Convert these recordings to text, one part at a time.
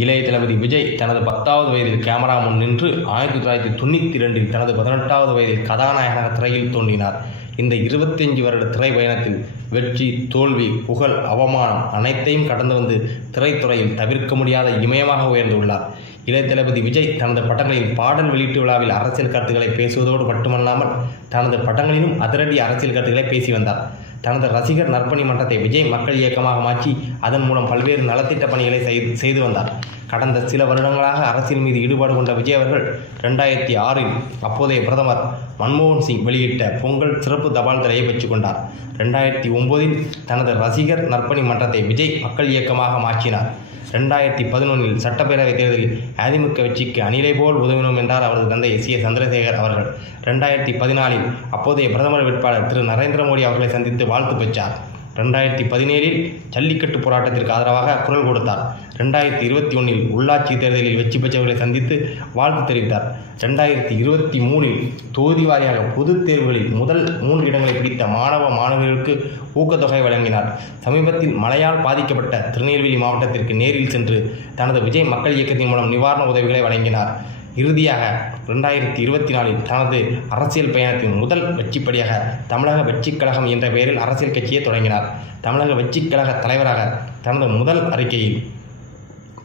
இளைய தளபதி விஜய் தனது 10வது வயதில் கேமரா முன் நின்று 1992இல் தனது 18வது வயதில் கதாநாயகனாக திரையில் தோன்றினார். இந்த 25 வருட திரை பயணத்தில் வெற்றி, தோல்வி, புகழ், அவமானம் அனைத்தையும் கடந்து வந்து திரைத்துறையில் தவிர்க்க முடியாத இமயமாக உயர்ந்துள்ளார். இளைய தளபதி விஜய் தனது படங்களில் பாடல் வெளியீட்டு விழாவில் அரசியல் கருத்துக்களை பேசுவதோடு மட்டுமல்லாமல் தனது படங்களிலும் அதிரடி அரசியல் கருத்துக்களை பேசி வந்தார். தனது ரசிகர் நற்பணி மன்றத்தை விஜய் மக்கள் இயக்கமாக மாற்றி அதன் மூலம் பல்வேறு நலத்திட்ட பணிகளை செய்து வந்தார். கடந்த சில வருடங்களாக அரசியல் மீது ஈடுபாடு கொண்ட விஜய் அவர்கள் 2006இல் அப்போதைய பிரதமர் மன்மோகன் சிங் வெளியிட்ட பொங்கல் சிறப்பு தபால் தலையை பெற்றுக்கொண்டார். 2009இல் தனது ரசிகர் நற்பணி மன்றத்தை விஜய் மக்கள் இயக்கமாக மாற்றினார். 2011இல் சட்டப்பேரவை தேர்தலில் அதிமுக வெற்றிக்கு அணிலை போல் உதவினோம் என்றார் அவரது தந்தை எஸ். சந்திரசேகர் அவர்கள். 2014இல் அப்போதைய பிரதமர் வேட்பாளர் திரு நரேந்திர மோடி அவர்களை சந்தித்து வாழ்த்து பெற்றார். 2017இல் ஜல்லிக்கட்டு போராட்டத்திற்கு ஆதரவாக குரல் கொடுத்தார். 2021இல் உள்ளாட்சி தேர்தலில் வெற்றி பெற்றவர்களை சந்தித்து வாழ்த்து தெரிவித்தார். 2023இல் தொகுதி வாரியாக பொதுத் தேர்வுகளில் முதல் 3 இடங்களை பிடித்த மாணவர்களுக்கு ஊக்கத்தொகை வழங்கினார். சமீபத்தில் மழையால் பாதிக்கப்பட்ட திருநெல்வேலி மாவட்டத்திற்கு நேரில் சென்று தனது விஜய் மக்கள் இயக்கத்தின் மூலம் நிவாரண உதவிகளை வழங்கினார். இறுதியாக 2024இல் தனது அரசியல் பயணத்தின் முதல் வெற்றிப்படியாக தமிழக வெற்றிக் கழகம் என்ற பெயரில் அரசியல் கட்சியை தொடங்கினார். தமிழக வெற்றிக் கழக தலைவராக தனது முதல் அறிக்கையில்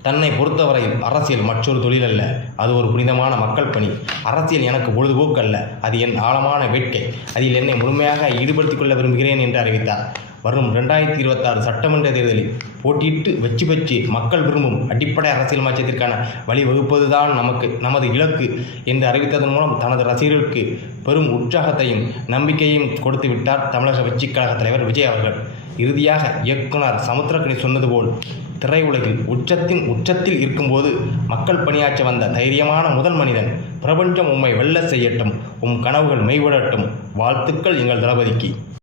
தன்னை பொறுத்தவரையில் அரசியல் மற்றொரு தொழில் அல்ல, அது ஒரு புனிதமான மக்கள் பணி. அரசியல் எனக்கு பொழுதுபோக்கு அல்ல, அது என் ஆழமான வேட்கை. அதில் என்னை முழுமையாக ஈடுபடுத்திக் கொள்ள விரும்புகிறேன் என்று அறிவித்தார். வரும் 2026 சட்டமன்ற தேர்தலில் போட்டியிட்டு வெற்றி பெற்று மக்கள் விரும்பும் அடிப்படை அரசியல் மாற்றத்திற்கான வழிவகுப்பதுதான் நமது இலக்கு என்று அறிவித்ததன் மூலம் தனது ரசிகர்களுக்கு பெரும் உற்சாகத்தையும் நம்பிக்கையையும் கொடுத்து விட்டார் தமிழக வெற்றிக் கழக தலைவர் விஜய் அவர்கள். இறுதியாக இயக்குனர் சமுத்திரக்கனி சொன்னது போல், திரையுலகில் உச்சத்தில் இருக்கும்போது மக்கள் பணியாற்ற வந்த தைரியமான முதல் மனிதன். பிரபஞ்சம் உம்மை வெல்ல செய்யட்டும், உம் கனவுகள் மெய்விடட்டும். வாழ்த்துக்கள் எங்கள் தளபதிக்கு.